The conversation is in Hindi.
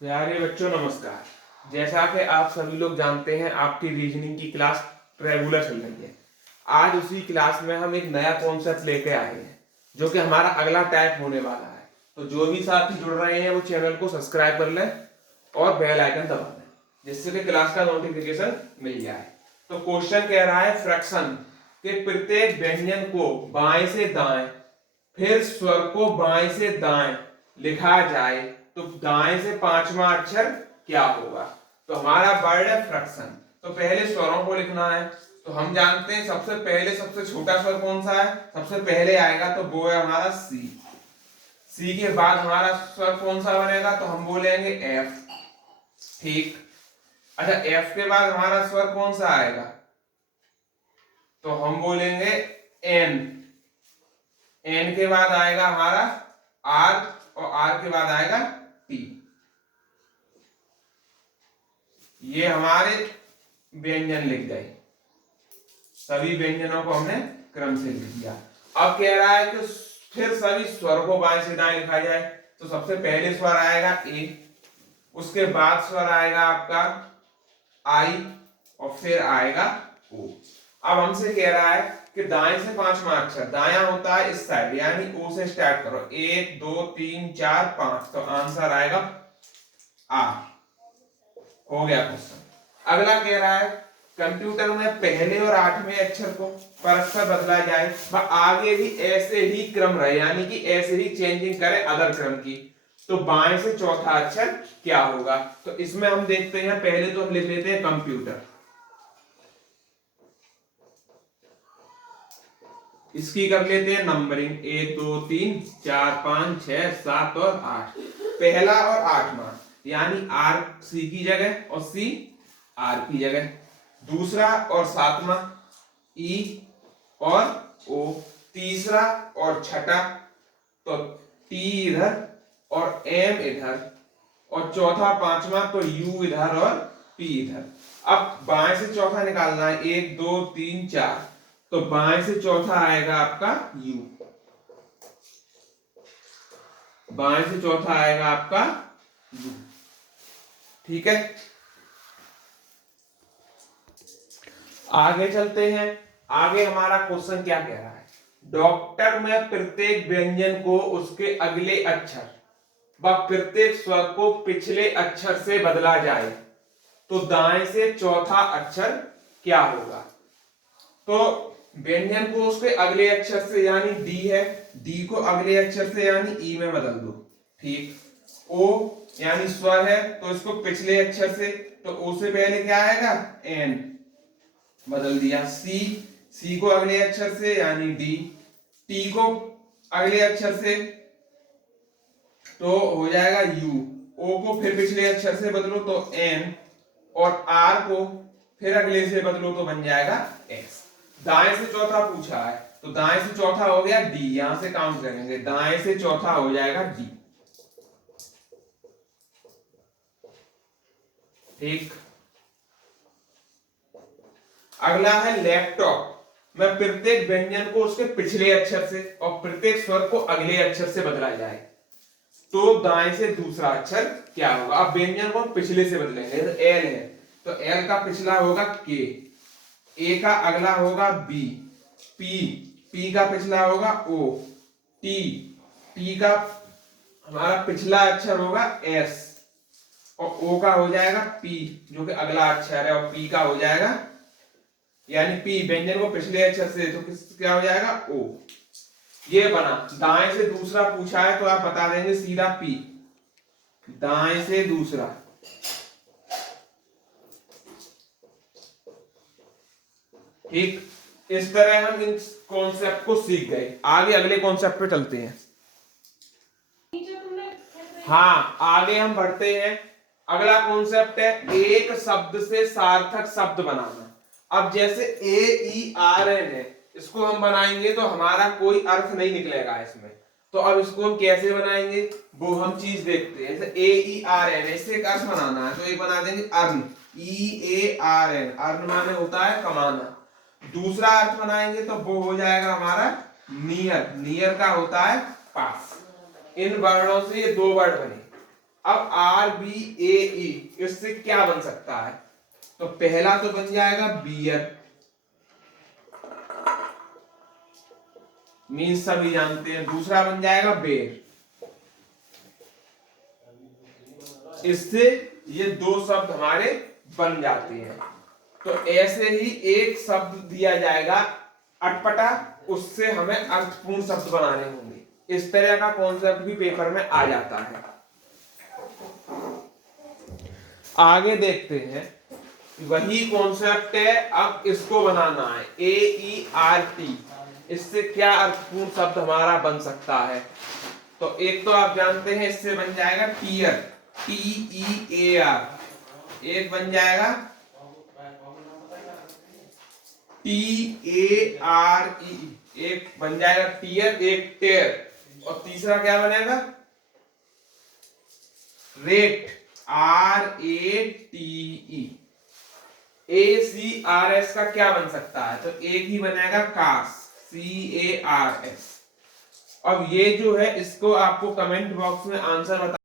प्यारे बच्चों नमस्कार। जैसा कि आप सभी लोग जानते हैं, आपकी रीजनिंग की क्लास रेगुलर चल रही है। आज उसी क्लास में हम एक नया कॉन्सेप्ट लेके आए हैं जो कि हमारा अगला टाइप होने वाला है। तो जो भी साथी जुड़ रहे हैं वो चैनल को सब्सक्राइब कर लें और बेल आइकन दबा दें, जिससे कि क्लास का नोटिफिकेशन मिल जाए। तो क्वेश्चन कह रहा है फ्रैक्शन के प्रत्येक व्यंजन को बाएं से दाएं फिर स्वर को बाएं से दाएं लिखा जाए तो दाएं से पांचवा अक्षर क्या होगा। तो हमारा वर्ड है फ्रैक्शन। तो पहले स्वरों को लिखना है। तो हम जानते हैं सबसे पहले सबसे छोटा स्वर कौन सा है, सबसे पहले आएगा तो वो है हमारा सी। सी के बाद हमारा स्वर कौन सा बनेगा, तो हम बोलेंगे एफ। ठीक। अच्छा, एफ के बाद हमारा स्वर कौन सा आएगा, तो हम बोलेंगे एन। एन के बाद आएगा हमारा आर और आर के बाद आएगा टी। ये हमारे व्यंजन लिख गए। सभी व्यंजनों को हमने क्रम से लिख दिया। अब कह रहा है कि फिर सभी स्वर को बाएं से दाएं लिखा जाए। तो सबसे पहले स्वर आएगा ए, उसके बाद स्वर आएगा आपका आई और फिर आएगा ओ। अब हमसे कह रहा है कि दाएं से पांचवा अक्षर, दाया होता है इस साइड, यानी ओ से स्टार्ट करो। 1 2 3 4 5, तो आंसर आएगा आ। हो गया क्वेश्चन। अगला कह रहा है कंप्यूटर में पहले और आठवें अक्षर को परस्पर बदला जाए, वह आगे भी ऐसे ही क्रम रहे, यानी कि ऐसे ही चेंजिंग करे अदर क्रम की, तो बाएं से चौथा अक्षर क्या होगा। तो इसमें हम देखते हैं, पहले तो हम लिख लेते हैं कंप्यूटर। इसकी कर लेते हैं नंबरिंग 1 2 3 4 5 6 7 और 8। पहला और आठवां, यानी आर सी की जगह और सी आर की जगह। दूसरा और सातवां ई और ओ। तीसरा और छठा तो टी इधर और एम इधर, और चौथा पांचवा तो यू इधर और पी इधर। अब बाएं से चौथा निकालना है, 1 2 3 4, तो बाएं से चौथा आएगा आपका यू, बाएं से चौथा आएगा आपका यू। ठीक है, आगे चलते हैं। आगे हमारा क्वेश्चन क्या कह रहा है, डॉक्टर में प्रत्येक व्यंजन को उसके अगले अक्षर व प्रत्येक स्वर को पिछले अक्षर से बदला जाए तो दाएं से चौथा अक्षर क्या होगा। तो व्यंजन को उसके अगले अक्षर से, यानी डी है, डी को अगले अक्षर से यानी ई में बदल दो। ठीक। ओ यानी स्वर है, तो इसको पिछले अक्षर से, तो ओ से पहले क्या आएगा एन, बदल दिया। सी, सी को अगले अक्षर से यानी डी। टी को अगले अक्षर से तो हो जाएगा यू। ओ को फिर पिछले अक्षर से बदलो तो एन, और आर को फिर अगले से बदलो तो बन जाएगा एक्स। दाएं से चौथा पूछा है, तो दाएं से चौथा हो गया डी। यहां से काउंट करेंगे, दाएं से चौथा हो जाएगा डी। ठीक। अगला है लैपटॉप में प्रत्येक व्यंजन को उसके पिछले अक्षर से और प्रत्येक स्वर को अगले अक्षर से बदला जाए तो दाएं से दूसरा अक्षर क्या होगा। अब व्यंजन को पिछले से बदलेंगे, तो एल है, तो एल का पिछला होगा के, ए का अगला होगा बी, पी, पी का पिछला होगा ओ, टी, टी का हमारा पिछला अक्षर होगा एस, और ओ का हो जाएगा पी जो कि अगला अक्षर है, और पी का हो जाएगा, यानी पी व्यंजन को पिछले अक्षर से, तो किस क्या हो जाएगा ओ। ये बना। दाएं से दूसरा पूछा है तो आप बता देंगे सीधा पी, दाएं से दूसरा। ठीक। इस तरह हम इन कॉन्सेप्ट को सीख गए। आगे अगले कॉन्सेप्ट पे चलते हैं। हाँ, आगे हम बढ़ते हैं। अगला कॉन्सेप्ट है एक शब्द से सार्थक शब्द बनाना। अब जैसे ए ई आर एन है, इसको हम बनाएंगे तो हमारा कोई अर्थ नहीं निकलेगा इसमें। तो अब इसको हम कैसे बनाएंगे वो हम चीज देखते हैं। जैसे ए ई आर एन, इससे एक अर्थ बनाना है तो एक बना देंगे urn, E A R N, urn माने होता है कमाना। दूसरा अर्थ बनाएंगे तो वो हो जाएगा हमारा नियर, नियर का होता है पास। इन वर्णों से ये दो वर्ड बने। अब आर बी ए ई इससे क्या बन सकता है? तो पहला तो बन जाएगा बियर, मीन्स सभी जानते हैं। दूसरा बन जाएगा बेर। इससे ये दो शब्द हमारे बन जाते हैं। तो ऐसे ही एक शब्द दिया जाएगा अटपटा, उससे हमें अर्थपूर्ण शब्द बनाने होंगे। इस तरह का कॉन्सेप्ट भी पेपर में आ जाता है। आगे देखते हैं, वही कॉन्सेप्ट है, अब इसको बनाना है AERT। इससे क्या अर्थपूर्ण शब्द हमारा बन सकता है? तो एक तो आप जानते हैं, इससे बन जाएगा टीयर, TEAR। एक बन जाएगा TARE, एक बन जाएगा टीयर, एक टेयर। और तीसरा क्या बनेगा? Rate, RATE। ACRS का क्या बन सकता है? तो एक ही बनेगा कास, CARS। अब ये जो है, इसको आपको कमेंट बॉक्स में आंसर बता